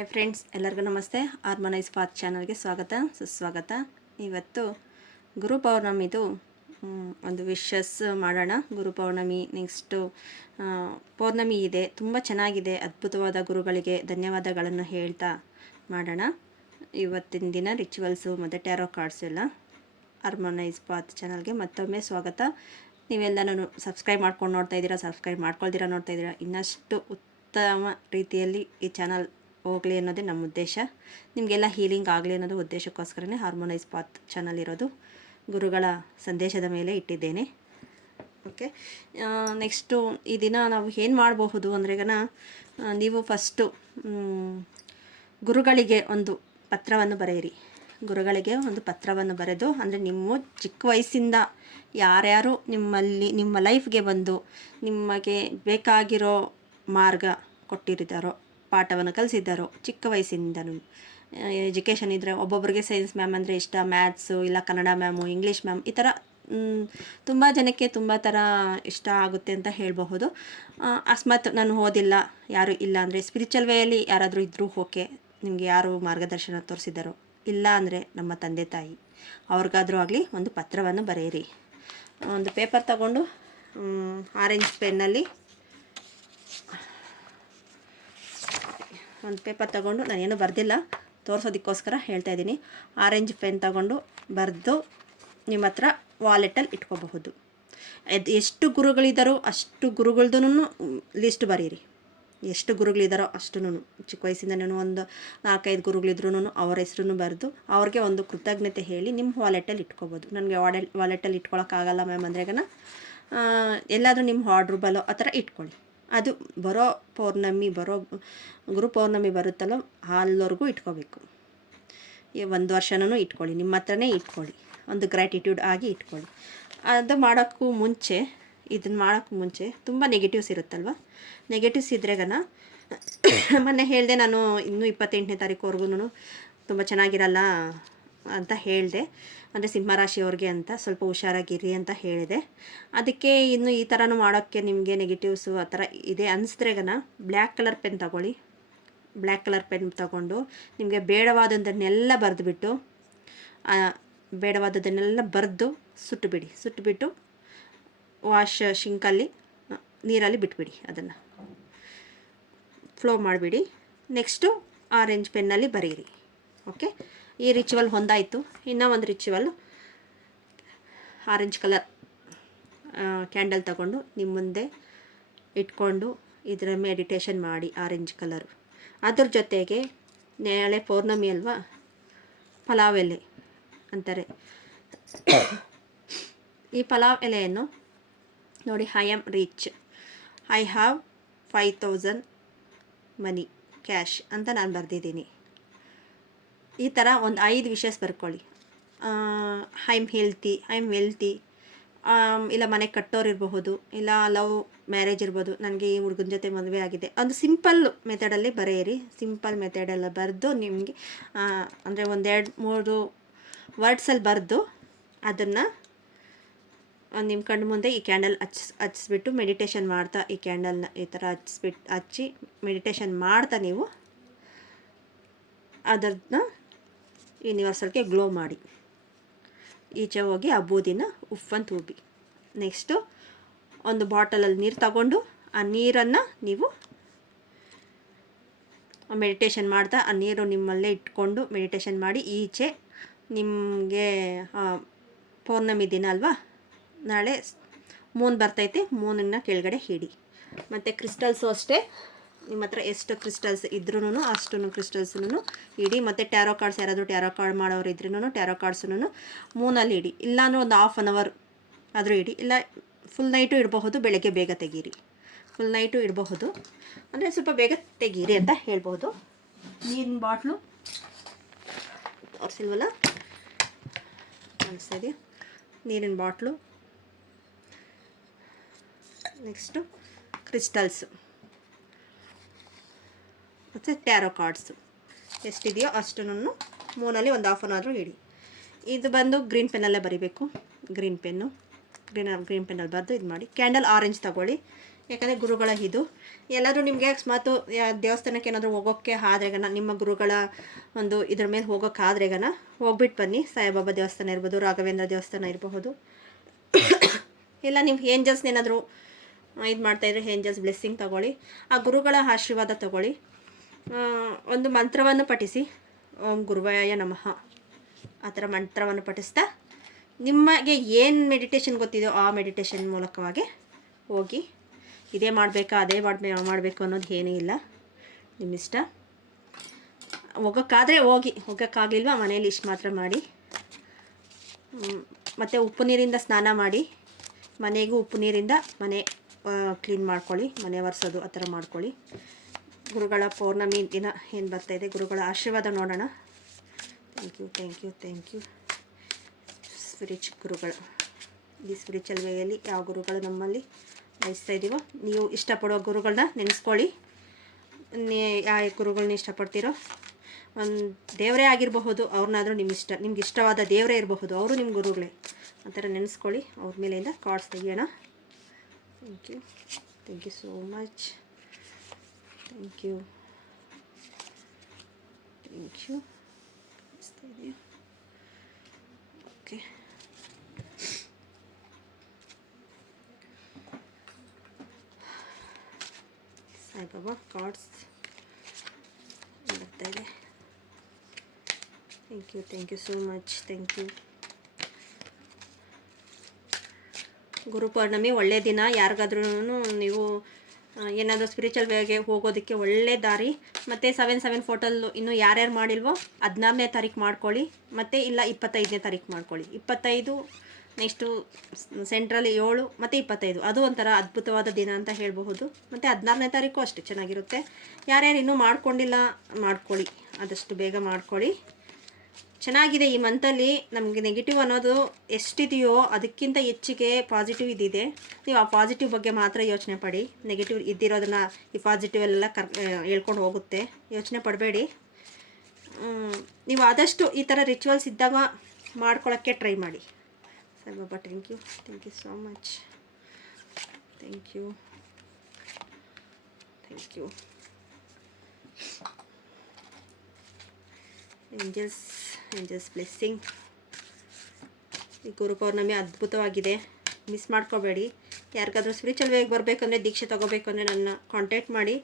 Hi friends, ಎಲ್ಲರಿಗೂ ನಮಸ್ತೆ. Harmonise path ಚಾನಲ್ಗೆ ಸ್ವಾಗತ ಸುಸ್ವಾಗತ. ಇವತ್ತು ಗುರು ಪೌರ್ಣಮಿದು ಒಂದು ವಿಶಸ್ ಮಾಡೋಣ. ಗುರು ಪೌರ್ಣಮಿ ನೆಕ್ಸ್ಟು ಪೌರ್ಣಮಿ ಇದೆ, ತುಂಬ ಚೆನ್ನಾಗಿದೆ. ಅದ್ಭುತವಾದ ಗುರುಗಳಿಗೆ ಧನ್ಯವಾದಗಳನ್ನು ಹೇಳ್ತಾ ಮಾಡೋಣ. ಇವತ್ತಿನ ದಿನ ರಿಚುವಲ್ಸು ಮತ್ತು ಟ್ಯಾರೋ ಕಾರ್ಡ್ಸ್ ಎಲ್ಲ. ಹಾರ್ಮೋನೈಸ್ ಪಾತ್ ಚಾನಲ್ಗೆ ಮತ್ತೊಮ್ಮೆ ಸ್ವಾಗತ. ನೀವೆಲ್ಲನೂ ಸಬ್ಸ್ಕ್ರೈಬ್ ಮಾಡ್ಕೊಂಡು ನೋಡ್ತಾ ಇದ್ದೀರಾ, ಸಬ್ಸ್ಕ್ರೈಬ್ ಮಾಡ್ಕೊಳ್ದಿರಾ ನೋಡ್ತಾ ಇದ್ದೀರಾ. ಇನ್ನಷ್ಟು ಉತ್ತಮ ರೀತಿಯಲ್ಲಿ ಈ ಚಾನಲ್ ಹೋಗಲಿ ಅನ್ನೋದೇ ನಮ್ಮ ಉದ್ದೇಶ. ನಿಮಗೆಲ್ಲ ಹೀಲಿಂಗ್ ಆಗಲಿ ಅನ್ನೋದು ಉದ್ದೇಶಕ್ಕೋಸ್ಕರನೇ ಹಾರ್ಮೋನೈಸ್ ಪಾತ್ ಚಾನಲ್ ಇರೋದು. ಗುರುಗಳ ಸಂದೇಶದ ಮೇಲೆ ಇಟ್ಟಿದ್ದೇನೆ. ಓಕೆ, ನೆಕ್ಸ್ಟು ಈ ದಿನ ನಾವು ಏನು ಮಾಡಬಹುದು ಅಂದರೆ, ನೀವು ಫಸ್ಟು ಗುರುಗಳಿಗೆ ಒಂದು ಪತ್ರವನ್ನು ಬರೆಯಿರಿ. ಗುರುಗಳಿಗೆ ಒಂದು ಪತ್ರವನ್ನು ಬರೆದು, ಅಂದರೆ ನಿಮ್ಮ ಚಿಕ್ಕ ವಯಸ್ಸಿಂದ ಯಾರ್ಯಾರು ನಿಮ್ಮ ಲೈಫ್ಗೆ ಬಂದು ನಿಮಗೆ ಬೇಕಾಗಿರೋ ಮಾರ್ಗ ಕೊಟ್ಟಿದ್ದಾರೋ, ಪಾಠವನ್ನು ಕಲಿಸಿದ್ದಾರೋ ಚಿಕ್ಕ ವಯಸ್ಸಿಂದನೂ. ಎಜುಕೇಷನ್ ಇದ್ದರೆ ಒಬ್ಬೊಬ್ಬರಿಗೆ ಸೈನ್ಸ್ ಮ್ಯಾಮ್ ಅಂದರೆ ಇಷ್ಟ, ಮ್ಯಾಥ್ಸು ಇಲ್ಲ ಕನ್ನಡ ಮ್ಯಾಮು, ಇಂಗ್ಲೀಷ್ ಮ್ಯಾಮ್, ಈ ಥರ ತುಂಬ ಜನಕ್ಕೆ ತುಂಬ ಥರ ಇಷ್ಟ ಆಗುತ್ತೆ ಅಂತ ಹೇಳಬಹುದು. ಅಕಸ್ಮಾತ್ ನಾನು ಓದಿಲ್ಲ, ಯಾರು ಇಲ್ಲ ಅಂದರೆ ಸ್ಪಿರಿಚುವಲ್ ವೇಯಲ್ಲಿ ಯಾರಾದರೂ ಇದ್ದರೂ ಓಕೆ. ನಿಮಗೆ ಯಾರು ಮಾರ್ಗದರ್ಶನ ತೋರಿಸಿದ್ದಾರೋ, ಇಲ್ಲ ಅಂದರೆ ನಮ್ಮ ತಂದೆ ತಾಯಿ, ಅವ್ರಿಗಾದರೂ ಆಗಲಿ ಒಂದು ಪತ್ರವನ್ನು ಬರೆಯಿರಿ. ಒಂದು ಪೇಪರ್ ತಗೊಂಡು ಆರೆಂಜ್ ಪೆನ್ನಲ್ಲಿ ಒಂದು ಪೇಪರ್ ತಗೊಂಡು, ನಾನೇನು ಬರೆದಿಲ್ಲ, ತೋರಿಸೋದಕ್ಕೋಸ್ಕರ ಹೇಳ್ತಾ ಇದ್ದೀನಿ. ಆರೆಂಜ್ ಪೆನ್ ತಗೊಂಡು ಬರೆದು ನಿಮ್ಮ ಹತ್ರ ವಾಲೆಟಲ್ಲಿ ಇಟ್ಕೋಬಹುದು. ಎಷ್ಟು ಗುರುಗಳಿದ್ದಾರೋ ಅಷ್ಟು ಗುರುಗಳ್ದೂ ಲಿಸ್ಟ್ ಬರೀರಿ. ಎಷ್ಟು ಗುರುಗಳಿದ್ದಾರೋ ಅಷ್ಟು, ಚಿಕ್ಕ ವಯಸ್ಸಿಂದನೂ ಒಂದು 4-5 ಗುರುಗಳಿದ್ರೂ ಅವ್ರ ಹೆಸ್ರನ್ನು ಬರೆದು ಅವ್ರಿಗೆ ಒಂದು ಕೃತಜ್ಞತೆ ಹೇಳಿ ನಿಮ್ಮ ವಾಲೆಟಲ್ಲಿ ಇಟ್ಕೋಬೋದು. ನನಗೆ ವಾಲೆಟಲ್ಲಿ ಇಟ್ಕೊಳಕ್ಕಾಗಲ್ಲ ಮ್ಯಾಮ್ ಅಂದರೆ ಎಲ್ಲಾದರೂ ನಿಮ್ಮ ಆರ್ಡ್ರ್ ಬಲೋ ಆ ಥರ ಇಟ್ಕೊಳ್ಳಿ. ಅದು ಬರೋ ಗುರು ಪೌರ್ಣಮಿ ಬರುತ್ತಲ್ಲೋ ಅಲ್ಲಿವರೆಗೂ ಇಟ್ಕೋಬೇಕು. ಈ 1 ವರ್ಷನೂ ಇಟ್ಕೊಳ್ಳಿ, ನಿಮ್ಮ ಹತ್ರನೇ ಇಟ್ಕೊಳ್ಳಿ, ಒಂದು ಗ್ರ್ಯಾಟಿಟ್ಯೂಡ್ ಆಗಿ ಇಟ್ಕೊಳ್ಳಿ. ಅದು ಮಾಡೋಕ್ಕೂ ಮುಂಚೆ, ಇದನ್ನು ಮಾಡೋಕ್ಕೂ ಮುಂಚೆ ತುಂಬ ನೆಗೆಟಿವ್ಸ್ ಇರುತ್ತಲ್ವ. ನೆಗೆಟಿವ್ಸ್ ಇದ್ದರೆ ಮೊನ್ನೆ ಹೇಳಿದೆ ನಾನು, ಇನ್ನೂ 28ನೇ ತಾರೀಕುವರೆಗೂ ತುಂಬ ಚೆನ್ನಾಗಿರಲ್ಲ ಅಂತ ಹೇಳಿದೆ. ಅಂದರೆ ಸಿಂಹರಾಶಿಯವ್ರಿಗೆ ಅಂತ ಸ್ವಲ್ಪ ಹುಷಾರಾಗಿರಿ ಅಂತ ಹೇಳಿದೆ. ಅದಕ್ಕೆ ಇನ್ನು ಈ ಥರನೂ ಮಾಡೋಕ್ಕೆ ನಿಮಗೆ ನೆಗೆಟಿವ್ಸು ಆ ಥರ ಇದೆ ಅನಿಸಿದ್ರೆ ಬ್ಲ್ಯಾಕ್ ಕಲರ್ ಪೆನ್ ತಗೊಳ್ಳಿ. ಬ್ಲ್ಯಾಕ್ ಕಲರ್ ಪೆನ್ ತಗೊಂಡು ನಿಮಗೆ ಬೇಡವಾದದ್ದನ್ನೆಲ್ಲ ಬರೆದುಬಿಟ್ಟು, ಬೇಡವಾದದ್ದನ್ನೆಲ್ಲ ಬರೆದು ಸುಟ್ಟುಬಿಟ್ಟು ಶಿಂಕಲ್ಲಿ ನೀರಲ್ಲಿ ಬಿಟ್ಬಿಡಿ. ಅದನ್ನು ಫ್ಲೋ ಮಾಡಿಬಿಡಿ. ನೆಕ್ಸ್ಟು ಆರೆಂಜ್ ಪೆನ್ನಲ್ಲಿ ಬರೀರಿ. ಓಕೆ, ಈ ರಿಚುವಲ್ ಹೊಂದಾಯಿತು. ಇನ್ನೂ ಒಂದು ರಿಚುವಲ್, ಆರೆಂಜ್ ಕಲರ್ ಕ್ಯಾಂಡಲ್ ತಗೊಂಡು ನಿಮ್ಮ ಮುಂದೆ ಇಟ್ಕೊಂಡು ಇದರ ಮೆಡಿಟೇಷನ್ ಮಾಡಿ. ಆರೆಂಜ್ ಕಲರು, ಅದ್ರ ಜೊತೆಗೆ ನಾಳೆ ಪೌರ್ಣಮಿ ಅಲ್ವಾ, ಪಲಾವ್ ಎಲೆ ಅಂತಾರೆ. ಈ ಪಲಾವ್ ಎಲೆಯನ್ನು ನೋಡಿ, I am rich, I have 5000 money cash ಅಂತ ನಾನು ಬರೆದಿದ್ದೀನಿ. ಈ ಥರ ಒಂದು 5 ವಿಷಸ್ ಬರ್ಕೊಳ್ಳಿ. I am healthy, I am wealthy, ಇಲ್ಲ ಮನೆ ಕಟ್ಟೋರಿರಬಹುದು, ಇಲ್ಲ ಲವ್ ಮ್ಯಾರೇಜ್ ಇರ್ಬೋದು, ನನಗೆ ಈ ಹುಡುಗನ ಜೊತೆ ಮದುವೆ ಆಗಿದೆ. ಒಂದು ಸಿಂಪಲ್ ಮೆಥಡಲ್ಲಿ ಬರೆಯಿರಿ. ಸಿಂಪಲ್ ಮೆಥಡೆಲ್ಲ ಬರೆದು ನಿಮಗೆ ಅಂದರೆ 1-2-3 ವರ್ಡ್ಸಲ್ಲಿ ಬರೆದು ಅದನ್ನು ನಿಮ್ಮ ಕಣ್ಣು ಮುಂದೆ ಈ ಕ್ಯಾಂಡಲ್ ಹಚ್ಚಿಸ್ಬಿಟ್ಟು ಮೆಡಿಟೇಷನ್ ಮಾಡ್ತಾ, ಈ ಕ್ಯಾಂಡಲ್ನ ಈ ಥರ ಹಚ್ಚಿ ಮೆಡಿಟೇಷನ್ ಮಾಡ್ತಾ ನೀವು ಅದನ್ನ ಯೂನಿವರ್ಸಲ್ಗೆ ಗ್ಲೋ ಮಾಡಿ ಈಚೆ ಹೋಗಿ ಆ ಬೂದಿನ ಉಫ್ಫಂತ ತೂಬಿ. ನೆಕ್ಸ್ಟು ಒಂದು ಬಾಟಲಲ್ಲಿ ನೀರು ತಗೊಂಡು ಆ ನೀರನ್ನು ನೀವು ಮೆಡಿಟೇಷನ್ ಮಾಡ್ತಾ ಆ ನೀರು ನಿಮ್ಮಲ್ಲೇ ಇಟ್ಕೊಂಡು ಮೆಡಿಟೇಷನ್ ಮಾಡಿ ಈಚೆ ನಿಮಗೆ ಪೌರ್ಣಮಿ ದಿನ ಅಲ್ವಾ, ನಾಳೆ ಮೂನ್ ಬರ್ತೈತೆ, ಮೂನನ್ನು ಕೆಳಗಡೆ ಹಿಡಿ. ಮತ್ತು ಕ್ರಿಸ್ಟಲ್ಸು ಅಷ್ಟೇ, ನಿಮ್ಮ ಹತ್ರ ಎಷ್ಟು ಕ್ರಿಸ್ಟಲ್ಸ್ ಇದ್ರೂ ಅಷ್ಟು ಕ್ರಿಸ್ಟಲ್ಸನ್ನು ಇಡಿ. ಮತ್ತು ಟ್ಯಾರೋ ಕಾರ್ಡ್ಸ್, ಯಾರಾದರೂ ಟ್ಯಾರೋ ಕಾರ್ಡ್ ಮಾಡೋರು ಇದ್ರೂ ಟ್ಯಾರೋ ಕಾರ್ಡ್ಸನ್ನು ಮೂನಲ್ಲಿ ಇಡಿ. ಇಲ್ಲಾಂದ್ರೆ ಒಂದು 1/2 hour ಆದರೂ ಇಡಿ, ಇಲ್ಲ ಫುಲ್ ನೈಟು ಇಡಬಹುದು. ಬೆಳಗ್ಗೆ ಬೇಗ ತೆಗೀರಿ. ಫುಲ್ ನೈಟು ಇಡಬಹುದು, ಅಂದರೆ ಸ್ವಲ್ಪ ಬೇಗ ತೆಗೀರಿ ಅಂತ ಹೇಳ್ಬೋದು. ನೀರಿನ ಬಾಟ್ಲು ತೋರಿಸಿಲ್ವಲ್ಲ, ಕಾಣಿಸ್ತಾ ಇದೆಯಾ? ನೀರಿನ ಬಾಟ್ಲು, ನೆಕ್ಸ್ಟು ಕ್ರಿಸ್ಟಲ್ಸು ಮತ್ತು ಟ್ಯಾರೋ ಕಾರ್ಡ್ಸು ಎಷ್ಟಿದೆಯೋ ಅಷ್ಟನ್ನು ಮೂನಲ್ಲಿ ಒಂದು 1/2 hour ಇಡಿ. ಇದು ಬಂದು ಗ್ರೀನ್ ಪೆನ್ನಲ್ಲೇ ಬರೀಬೇಕು. ಗ್ರೀನ್ ಪೆನ್ನಲ್ಲಿ ಬರೆದು ಇದು ಮಾಡಿ. ಕ್ಯಾಂಡಲ್ ಆರೆಂಜ್ ತಗೊಳ್ಳಿ. ಯಾಕಂದರೆ ಗುರುಗಳ ಇದು ಎಲ್ಲಾದರೂ ನಿಮಗೆ ಅಕಸ್ಮಾತು ದೇವಸ್ಥಾನಕ್ಕೆ ಏನಾದರೂ ಹೋಗೋಕ್ಕೆ ಆದ್ರೆಗನ ನಿಮ್ಮ ಗುರುಗಳ ಒಂದು ಇದ್ರ ಮೇಲೆ ಹೋಗೋಕ್ಕಾದ್ರೆಗನ ಹೋಗ್ಬಿಟ್ಟು ಬನ್ನಿ. ಸಾಯಿಬಾಬಾ ದೇವಸ್ಥಾನ ಇರ್ಬೋದು, ರಾಘವೇಂದ್ರ ದೇವಸ್ಥಾನ ಇರಬಹುದು, ಇಲ್ಲ ನೀವು ಏಂಜಲ್ಸ್ ಏನಾದರೂ ಇದು ಮಾಡ್ತಾಯಿದ್ರೆ ಏಂಜಲ್ಸ್ ಬ್ಲೆಸ್ಸಿಂಗ್ ತೊಗೊಳ್ಳಿ, ಆ ಗುರುಗಳ ಆಶೀರ್ವಾದ ತೊಗೊಳ್ಳಿ. ಒಂದು ಮಂತ್ರವನ್ನು ಪಠಿಸಿ, ಓಂ ಗುರುವಾಯ ನಮಃ ಆ ಥರ ಮಂತ್ರವನ್ನು ಪಠಿಸ್ತಾ ನಿಮಗೆ ಏನು ಮೆಡಿಟೇಷನ್ ಗೊತ್ತಿದೆಯೋ ಆ ಮೆಡಿಟೇಷನ್ ಮೂಲಕವಾಗಿ ಹೋಗಿ. ಇದೇ ಮಾಡಬೇಕಾ ಅದೇ ಮಾಡಬೇಕು ಅನ್ನೋದು ಏನೂ ಇಲ್ಲ, ನಿಮ್ಮಿಷ್ಟ. ಹೋಗೋಕ್ಕಾದರೆ ಹೋಗಿ, ಹೋಗೋಕ್ಕಾಗಲಿಲ್ವ ಮನೇಲಿ ಇಷ್ಟು ಮಾತ್ರ ಮಾಡಿ. ಮತ್ತು ಉಪ್ಪು ನೀರಿಂದ ಸ್ನಾನ ಮಾಡಿ, ಮನೆಗೂ ಉಪ್ಪು ನೀರಿಂದ ಮನೆ ಕ್ಲೀನ್ ಮಾಡ್ಕೊಳ್ಳಿ, ಮನೆ ಒರೆಸೋದು ಆ ಥರ ಮಾಡ್ಕೊಳ್ಳಿ. ಗುರುಗಳ ಪೌರ್ಣಮಿ ದಿನ ಏನು ಬರ್ತಾಯಿದೆ, ಗುರುಗಳ ಆಶೀರ್ವಾದ ನೋಡೋಣ. ಥ್ಯಾಂಕ್ ಯು ಗುರುಗಳು. ಈ ಸ್ಪಿರಿಚುವಲ್ ವೇಯಲ್ಲಿ ಯಾವ ಗುರುಗಳು ನಮ್ಮಲ್ಲಿ ಬಯಸ್ತಾ ಇದ್ದೀವೋ, ನೀವು ಇಷ್ಟಪಡೋ ಗುರುಗಳನ್ನ ನೆನೆಸ್ಕೊಳ್ಳಿ. ಯಾವ ಗುರುಗಳನ್ನ ಇಷ್ಟಪಡ್ತೀರೋ, ಒಂದು ದೇವರೇ ಆಗಿರಬಹುದು, ಅವ್ರನ್ನಾದರೂ ನಿಮ್ಗೆ ಇಷ್ಟವಾದ ದೇವರೇ ಇರಬಹುದು, ಅವರು ನಿಮ್ಮ ಗುರುಗಳೇ. ಆ ಥರ ನೆನೆಸ್ಕೊಳ್ಳಿ. ಅವ್ರ ಮೇಲಿಂದ ಕಾರ್ಡ್ಸ್ ತೆಗಿಯೋಣ. Thank you so much. Thank you. Okay, Saibaba cards ಬರ್ತಾ ಇದೆ. Thank you so much. Thank you. Gurupurnima ಒಳ್ಳೆಯ ದಿನ. ಯಾರಿಗಾದ್ರೂ ನೀವು ಏನಾದರೂ ಸ್ಪಿರಿಚುವಲ್ ವೇಗೆ ಹೋಗೋದಕ್ಕೆ ಒಳ್ಳೆ ದಾರಿ. ಮತ್ತು 7/7 ಫೋಟೋಲ್ ಇನ್ನೂ ಯಾರ್ಯಾರು ಮಾಡಿಲ್ವೋ 16ನೇ ತಾರೀಕು ಮಾಡ್ಕೊಳ್ಳಿ, ಮತ್ತು ಇಲ್ಲ 25ನೇ ತಾರೀಕು ಮಾಡ್ಕೊಳ್ಳಿ. 25 ನೆಕ್ಸ್ಟು ಸೆಂಟ್ರಲ್ 7 ಮತ್ತು 25 ಅದು ಒಂಥರ ಅದ್ಭುತವಾದ ದಿನ ಅಂತ ಹೇಳಬಹುದು. ಮತ್ತು 16ನೇ ತಾರೀಕು ಅಷ್ಟೇ ಚೆನ್ನಾಗಿರುತ್ತೆ. ಯಾರ್ಯಾರು ಇನ್ನೂ ಮಾಡ್ಕೊಂಡಿಲ್ಲ ಮಾಡ್ಕೊಳ್ಳಿ, ಆದಷ್ಟು ಬೇಗ ಮಾಡ್ಕೊಳ್ಳಿ. ಚೆನ್ನಾಗಿದೆ. ಈ ಮಂತಲ್ಲಿ ನಮಗೆ ನೆಗೆಟಿವ್ ಅನ್ನೋದು ಎಷ್ಟಿದೆಯೋ ಅದಕ್ಕಿಂತ ಹೆಚ್ಚಿಗೆ ಪಾಸಿಟಿವ್ ಇದಿದೆ. ನೀವು ಆ ಪಾಸಿಟಿವ್ ಬಗ್ಗೆ ಮಾತ್ರ ಯೋಚನೆ ಪಡಿ. ನೆಗೆಟಿವ್ ಇದ್ದಿರೋದನ್ನು ಈ ಪಾಸಿಟಿವ್ ಎಲ್ಲ ಹೇಳ್ಕೊಂಡು ಹೋಗುತ್ತೆ, ಯೋಚನೆ ಪಡಬೇಡಿ. ನೀವು ಆದಷ್ಟು ಈ ಥರ ರಿಚುವಲ್ಸ್ ಇದ್ದಾಗ ಮಾಡ್ಕೊಳ್ಳೋಕ್ಕೆ ಟ್ರೈ ಮಾಡಿ. Saibaba thank you so much. Thank you. Angels blessing. ಈ ಗುರು ಪೌರ್ಣಮಿ ಅದ್ಭುತವಾಗಿದೆ, ಮಿಸ್ ಮಾಡ್ಕೋಬೇಡಿ. ಯಾರಿಗಾದ್ರೂ ಸ್ಪಿರಿಚುವಲ್ ವೇಗೆ ಬರಬೇಕಂದ್ರೆ, ದೀಕ್ಷೆ ತೊಗೋಬೇಕು ಅಂದರೆ ನನ್ನ ಕಾಂಟ್ಯಾಕ್ಟ್ ಮಾಡಿ,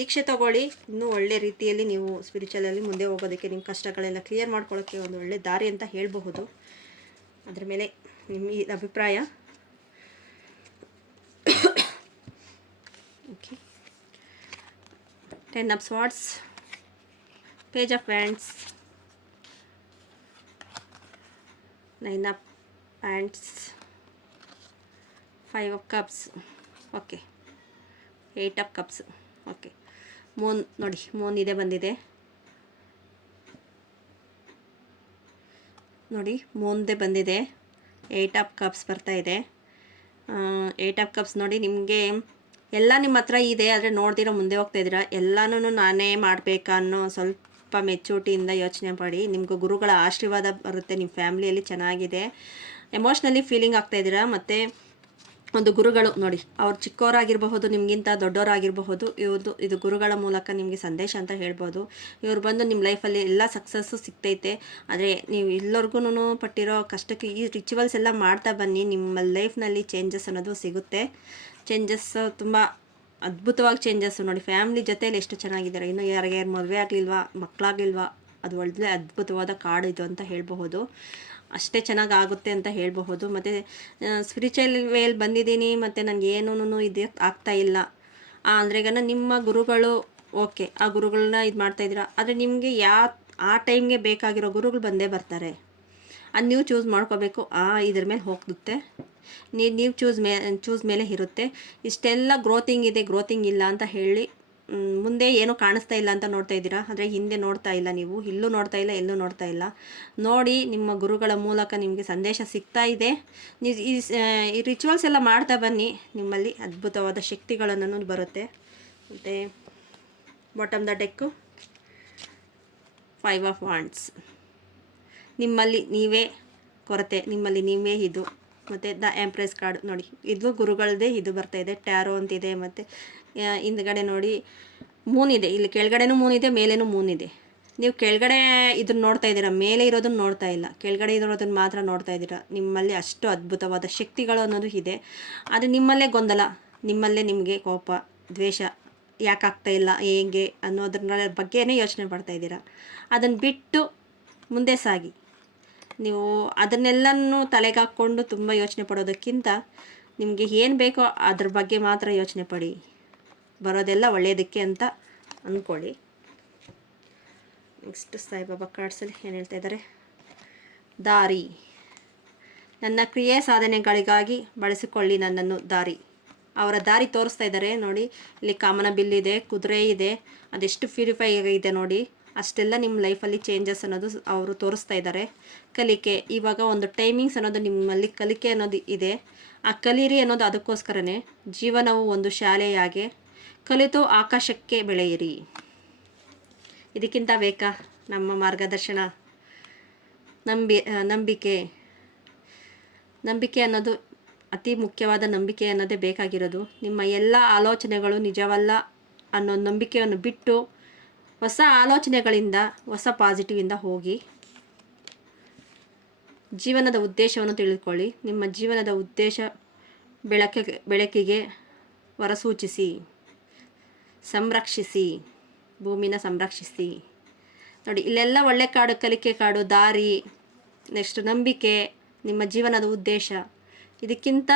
ದೀಕ್ಷೆ ತೊಗೊಳ್ಳಿ. ಇನ್ನೂ ಒಳ್ಳೆ ರೀತಿಯಲ್ಲಿ ನೀವು ಸ್ಪಿರಿಚುವಲಲ್ಲಿ ಮುಂದೆ ಹೋಗೋದಕ್ಕೆ, ನಿಮ್ಮ ಕಷ್ಟಗಳೆಲ್ಲ ಕ್ಲಿಯರ್ ಮಾಡ್ಕೊಳ್ಳೋಕ್ಕೆ ಒಂದು ಒಳ್ಳೆ ದಾರಿ ಅಂತ ಹೇಳಬಹುದು. ಅದ್ರ ಮೇಲೆ ನಿಮ್ಮ ಅಭಿಪ್ರಾಯ. Okay, 10 of Swords, Page of Wands, 9 of Wands, 5 of Cups, okay, 8 of Cups, okay. Moon ನೋಡಿ, ಮೂನ್ ಇದೆ ಬಂದಿದೆ ನೋಡಿ, ಮೂನ್ದೇ ಬಂದಿದೆ. 8 of Cups ಬರ್ತಾ ಇದೆ. 8 of Cups ನೋಡಿ, ನಿಮಗೆ ಎಲ್ಲ ನಿಮ್ಮ ಹತ್ರ ಇದೆ, ಆದರೆ ನೋಡ್ದಿರೋ ಮುಂದೆ ಹೋಗ್ತಾ ಇದ್ದೀರಾ. ಎಲ್ಲನೂ ನಾನೇ ಮಾಡಬೇಕಾ ಅನ್ನೋ ಸ್ವಲ್ಪ ಮೆಚೂರಿಟಿಯಿಂದ ಯೋಚನೆ ಮಾಡಿ. ನಿಮ್ಗೆ ಗುರುಗಳ ಆಶೀರ್ವಾದ ಬರುತ್ತೆ, ನಿಮ್ಮ ಫ್ಯಾಮ್ಲಿಯಲ್ಲಿ ಚೆನ್ನಾಗಿದೆ, ಎಮೋಷ್ನಲಿ ಫೀಲಿಂಗ್ ಆಗ್ತಾಯಿದ್ದೀರಾ. ಮತ್ತು ಒಂದು ಗುರುಗಳು ನೋಡಿ, ಅವ್ರು ಚಿಕ್ಕವರಾಗಿರಬಹುದು, ನಿಮಗಿಂತ ದೊಡ್ಡವರಾಗಿರಬಹುದು, ಇದು ಗುರುಗಳ ಮೂಲಕ ನಿಮಗೆ ಸಂದೇಶ ಅಂತ ಹೇಳ್ಬೋದು. ಇವ್ರು ಬಂದು ನಿಮ್ಮ ಲೈಫಲ್ಲಿ ಎಲ್ಲ ಸಕ್ಸಸ್ಸು ಸಿಗ್ತೈತೆ. ಆದರೆ ನೀವು ಎಲ್ಲರಿಗೂ ಪಟ್ಟಿರೋ ಕಷ್ಟಕ್ಕೆ ಈ ರಿಚುವಲ್ಸ್ ಎಲ್ಲ ಮಾಡ್ತಾ ಬನ್ನಿ, ನಿಮ್ಮ ಲೈಫ್ನಲ್ಲಿ ಚೇಂಜಸ್ ಅನ್ನೋದು ಸಿಗುತ್ತೆ. ಚೇಂಜಸ್ ತುಂಬ ಅದ್ಭುತವಾಗಿ ಚೇಂಜಸ್ಸು ನೋಡಿ. ಫ್ಯಾಮ್ಲಿ ಜೊತೆಯಲ್ಲಿ ಎಷ್ಟು ಚೆನ್ನಾಗಿದ್ದಾರೆ. ಇನ್ನೂ ಯಾರಿಗ್ಯಾರು ಮದುವೆ ಆಗಲಿಲ್ವಾ, ಮಕ್ಕಳಾಗಿಲ್ವಾ, ಅದು ಒಳ್ಳೆ ಅದ್ಭುತವಾದ ಕಾರ್ಡ್ ಇದು ಅಂತ ಹೇಳಬಹುದು. ಅಷ್ಟೇ ಚೆನ್ನಾಗಿ ಆಗುತ್ತೆ ಅಂತ ಹೇಳಬಹುದು. ಮತ್ತು ಸ್ಪಿರಿಚುವಲ್ ವೇಲ್ ಬಂದಿದ್ದೀನಿ ಮತ್ತು ನನಗೆ ಏನೂ ಇದು ಆಗ್ತಾಯಿಲ್ಲ ಅಂದ್ರೆಗನ ನಿಮ್ಮ ಗುರುಗಳು ಓಕೆ, ಆ ಗುರುಗಳನ್ನ ಇದು ಮಾಡ್ತಾಯಿದ್ದೀರಾ. ಆದರೆ ನಿಮಗೆ ಆ ಟೈಮ್ಗೆ ಬೇಕಾಗಿರೋ ಗುರುಗಳು ಬಂದೇ ಬರ್ತಾರೆ. ಅದು ನೀವು ಚೂಸ್ ಮಾಡ್ಕೋಬೇಕು. ಇದ್ರ ಮೇಲೆ ಹೋಗುತ್ತೆ, ನೀವು ಚೂಸ್ ಮೇಲೆ ಇರುತ್ತೆ. ಇಷ್ಟೆಲ್ಲ ಗ್ರೋತಿಂಗ್ ಇದೆ, ಗ್ರೋತಿಂಗ್ ಇಲ್ಲ ಅಂತ ಹೇಳಿ ಮುಂದೆ ಏನೂ ಕಾಣಿಸ್ತಾ ಇಲ್ಲ ಅಂತ ನೋಡ್ತಾ ಇದ್ದೀರಾ. ಆದರೆ ಹಿಂದೆ ನೋಡ್ತಾ ಇಲ್ಲ, ನೀವು ಇಲ್ಲೂ ನೋಡ್ತಾ ಇಲ್ಲ, ಎಲ್ಲೂ ನೋಡ್ತಾ ಇಲ್ಲ. ನೋಡಿ, ನಿಮ್ಮ ಗುರುಗಳ ಮೂಲಕ ನಿಮಗೆ ಸಂದೇಶ ಸಿಗ್ತಾ ಇದೆ. ನೀವು ಈ ರಿಚುವಲ್ಸ್ ಎಲ್ಲ ಮಾಡ್ತಾ ಬನ್ನಿ, ನಿಮ್ಮಲ್ಲಿ ಅದ್ಭುತವಾದ ಶಕ್ತಿಗಳನ್ನು ಬರುತ್ತೆ. ಮತ್ತು ಬಾಟಮ್ ದ ಡೆಕ್ಕು 5 of Wands. ನಿಮ್ಮಲ್ಲಿ ನೀವೇ ಕೊರತೆ, ನಿಮ್ಮಲ್ಲಿ ನೀವೇ ಇದು ಮತ್ತು ದ ಎಂಪ್ರೆಸ್ ಕಾರ್ಡ್ ನೋಡಿ, ಇದು ಗುರುಗಳದ್ದೇ ಇದು ಬರ್ತಾಯಿದೆ, ಟ್ಯಾರೋ ಅಂತಿದೆ. ಮತ್ತು ಹಿಂದ್ಗಡೆ ನೋಡಿ ಮೂನಿದೆ, ಇಲ್ಲಿ ಕೆಳಗಡೆನೂ ಮೂನಿದೆ, ಮೇಲೇನೂ ಮೂನಿದೆ. ನೀವು ಕೆಳಗಡೆ ಇದನ್ನು ನೋಡ್ತಾ ಇದ್ದೀರಾ, ಮೇಲೆ ಇರೋದನ್ನು ನೋಡ್ತಾ ಇಲ್ಲ, ಕೆಳಗಡೆ ಇರೋದನ್ನು ಮಾತ್ರ ನೋಡ್ತಾ ಇದ್ದೀರಾ. ನಿಮ್ಮಲ್ಲಿ ಅಷ್ಟು ಅದ್ಭುತವಾದ ಶಕ್ತಿಗಳು ಅನ್ನೋದು ಇದೆ. ಆದರೆ ನಿಮ್ಮಲ್ಲೇ ಗೊಂದಲ, ನಿಮ್ಮಲ್ಲೇ ನಿಮಗೆ ಕೋಪ, ದ್ವೇಷ, ಯಾಕಾಗ್ತಾ ಇಲ್ಲ, ಹೇಗೆ ಅನ್ನೋದ್ರ ಬಗ್ಗೆನೇ ಯೋಚನೆ ಮಾಡ್ತಾಯಿದ್ದೀರಾ. ಅದನ್ನು ಬಿಟ್ಟು ಮುಂದೆ ಸಾಗಿ. ನೀವು ಅದನ್ನೆಲ್ಲನೂ ತಲೆಗೆ ಹಾಕ್ಕೊಂಡು ತುಂಬ ಯೋಚನೆ ಪಡೋದಕ್ಕಿಂತ ನಿಮಗೆ ಏನು ಬೇಕೋ ಅದ್ರ ಬಗ್ಗೆ ಮಾತ್ರ ಯೋಚನೆ ಪಡಿ. ಬರೋದೆಲ್ಲ ಒಳ್ಳೆಯದಕ್ಕೆ ಅಂತ ಅಂದ್ಕೊಳ್ಳಿ. ನೆಕ್ಸ್ಟ್ ಸಾಯಿಬಾಬಾ ಕಾರ್ಡ್ಸಲ್ಲಿ ಏನು ಹೇಳ್ತಾ ಇದ್ದಾರೆ? ದಾರಿ. ನನ್ನ ಕ್ರಿಯೆ ಸಾಧನೆಗಳಿಗಾಗಿ ಬಳಸಿಕೊಳ್ಳಿ ನನ್ನನ್ನು ದಾರಿ. ಅವರ ದಾರಿ ತೋರಿಸ್ತಾ ಇದ್ದಾರೆ ನೋಡಿ. ಇಲ್ಲಿ ಕಾಮನ ಬಿಲ್ಲಿದೆ, ಕುದುರೆ ಇದೆ, ಅದೆಷ್ಟು ಪ್ಯೂರಿಫೈ ಇದೆ ನೋಡಿ. ಅಷ್ಟೆಲ್ಲ ನಿಮ್ಮ ಲೈಫಲ್ಲಿ ಚೇಂಜಸ್ ಅನ್ನೋದು ಅವರು ತೋರಿಸ್ತಾ ಇದ್ದಾರೆ. ಕಲಿಕೆ, ಇವಾಗ ಒಂದು ಟೈಮಿಂಗ್ಸ್ ಅನ್ನೋದು ನಿಮ್ಮಲ್ಲಿ ಕಲಿಕೆ ಅನ್ನೋದು ಇದೆ. ಆ ಕಲೀರಿ ಅನ್ನೋದು ಅದಕ್ಕೋಸ್ಕರನೇ. ಜೀವನವು ಒಂದು ಶಾಲೆಯಾಗೆ ಕಲಿತು ಆಕಾಶಕ್ಕೆ ಬೆಳೆಯಿರಿ. ಇದಕ್ಕಿಂತ ಬೇಕಾ ನಮ್ಮ ಮಾರ್ಗದರ್ಶನ? ನಂಬಿಕೆ ಅನ್ನೋದು ಅತಿ ಮುಖ್ಯವಾದ ನಂಬಿಕೆ ಅನ್ನೋದೇ ಬೇಕಾಗಿರೋದು. ನಿಮ್ಮ ಎಲ್ಲ ಆಲೋಚನೆಗಳು ನಿಜವಲ್ಲ ಅನ್ನೋ ನಂಬಿಕೆಯನ್ನು ಬಿಟ್ಟು ಹೊಸ ಆಲೋಚನೆಗಳಿಂದ, ಹೊಸ ಪಾಸಿಟಿವಿಂದ ಹೋಗಿ ಜೀವನದ ಉದ್ದೇಶವನ್ನು ತಿಳಿದುಕೊಳ್ಳಿ. ನಿಮ್ಮ ಜೀವನದ ಉದ್ದೇಶ ಬೆಳಕಿಗೆ ಹೊರಸೂಚಿಸಿ, ಸಂರಕ್ಷಿಸಿ, ಭೂಮಿನ ಸಂರಕ್ಷಿಸಿ. ನೋಡಿ, ಇಲ್ಲೆಲ್ಲ ಒಳ್ಳೆ ಕಾಡು, ಕಲಿಕೆ ಕಾಡು, ದಾರಿ, ನೆಕ್ಸ್ಟ್ ನಂಬಿಕೆ, ನಿಮ್ಮ ಜೀವನದ ಉದ್ದೇಶ. ಇದಕ್ಕಿಂತ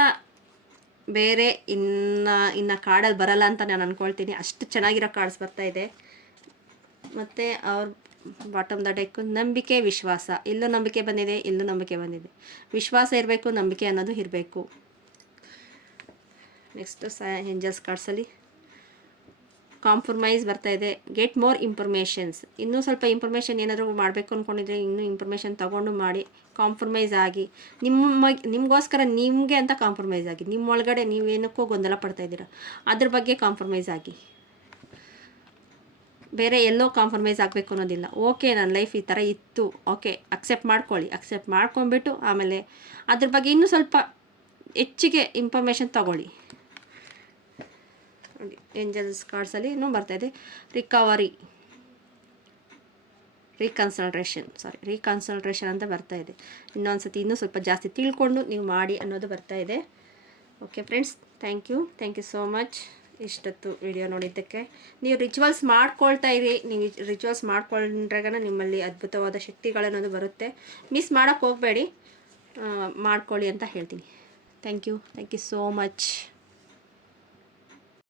ಬೇರೆ ಇನ್ನು ಕಾಡಲ್ಲಿ ಬರಲ್ಲ ಅಂತ ನಾನು ಅಂದ್ಕೊಳ್ತೀನಿ. ಅಷ್ಟು ಚೆನ್ನಾಗಿರೋ ಕಾರ್ಡ್ಸ್ ಬರ್ತಾಯಿದೆ. ಮತ್ತು ಅವ್ರ ಬಾಟಮ್ ದ ಡೆಕ್ ನಂಬಿಕೆ, ವಿಶ್ವಾಸ. ಇಲ್ಲೂ ನಂಬಿಕೆ ಬಂದಿದೆ, ಇಲ್ಲೂ ನಂಬಿಕೆ ಬಂದಿದೆ. ವಿಶ್ವಾಸ ಇರಬೇಕು, ನಂಬಿಕೆ ಅನ್ನೋದು ಇರಬೇಕು. ನೆಕ್ಸ್ಟ್ ಏಂಜಲ್ಸ್ ಕಾರ್ಡ್ಸಲ್ಲಿ ಕಾಂಪ್ರಮೈಸ್ ಬರ್ತಾಯಿದೆ. Get more informations. ಇನ್ನೂ ಸ್ವಲ್ಪ ಇನ್ಫಾರ್ಮೇಷನ್ ಏನಾದರೂ ಮಾಡಬೇಕು ಅಂದ್ಕೊಂಡಿದ್ರೆ ಇನ್ನೂ ಇನ್ಫಾರ್ಮೇಷನ್ ತೊಗೊಂಡು ಮಾಡಿ. ಕಾಂಪ್ರಮೈಸ್ ಆಗಿ, ನಿಮಗೋಸ್ಕರ ನಿಮಗೆ ಅಂತ ಕಾಂಪ್ರಮೈಸ್ ಆಗಿ. ನಿಮ್ಮೊಳಗಡೆ ನೀವೇನಕ್ಕೂ ಗೊಂದಲ ಪಡ್ತಾಯಿದ್ದೀರ, ಅದ್ರ ಬಗ್ಗೆ ಕಾಂಪ್ರಮೈಸ್ ಆಗಿ. ಬೇರೆ ಎಲ್ಲೋ ಕಾಂಪ್ರಮೈಸ್ ಆಗಬೇಕು ಅನ್ನೋದಿಲ್ಲ. ಓಕೆ, ನನ್ನ ಲೈಫ್ ಈ ಥರ ಇತ್ತು, ಓಕೆ ಅಕ್ಸೆಪ್ಟ್ ಮಾಡ್ಕೊಳ್ಳಿ. ಅಕ್ಸೆಪ್ಟ್ ಮಾಡ್ಕೊಂಬಿಟ್ಟು ಆಮೇಲೆ ಅದ್ರ ಬಗ್ಗೆ ಇನ್ನೂ ಸ್ವಲ್ಪ ಹೆಚ್ಚಿಗೆ ಇನ್ಫಾರ್ಮೇಷನ್ ತಗೊಳ್ಳಿ. ನೋಡಿ, ಏಂಜಲ್ಸ್ ಕಾರ್ಡ್ಸಲ್ಲಿ ಇನ್ನೂ ಬರ್ತಾಯಿದೆ ರಿಕವರಿ, ರೀಕನ್ಸಲ್ಟ್ರೇಷನ್ ಅಂತ ಬರ್ತಾಯಿದೆ. ಇನ್ನೊಂದು ಸತಿ ಇನ್ನೂ ಸ್ವಲ್ಪ ಜಾಸ್ತಿ ತಿಳ್ಕೊಂಡು ನೀವು ಮಾಡಿ ಅನ್ನೋದು ಬರ್ತಾಯಿದೆ. Okay friends, thank you so much ಇಷ್ಟೊತ್ತು ವಿಡಿಯೋ ನೋಡಿದ್ದಕ್ಕೆ. ನೀವು ರಿಚುವಲ್ಸ್ ಮಾಡ್ಕೊಳ್ತಾ ಇರಿ. ನೀವು ರಿಚುವಲ್ಸ್ ಮಾಡ್ಕೊಂಡ್ರಾಗ ನಿಮ್ಮಲ್ಲಿ ಅದ್ಭುತವಾದ ಶಕ್ತಿಗಳನ್ನೋದು ಬರುತ್ತೆ. ಮಿಸ್ ಮಾಡೋಕ್ಕೆ ಹೋಗಬೇಡಿ, ಮಾಡ್ಕೊಳ್ಳಿ ಅಂತ ಹೇಳ್ತೀನಿ. Thank you so much.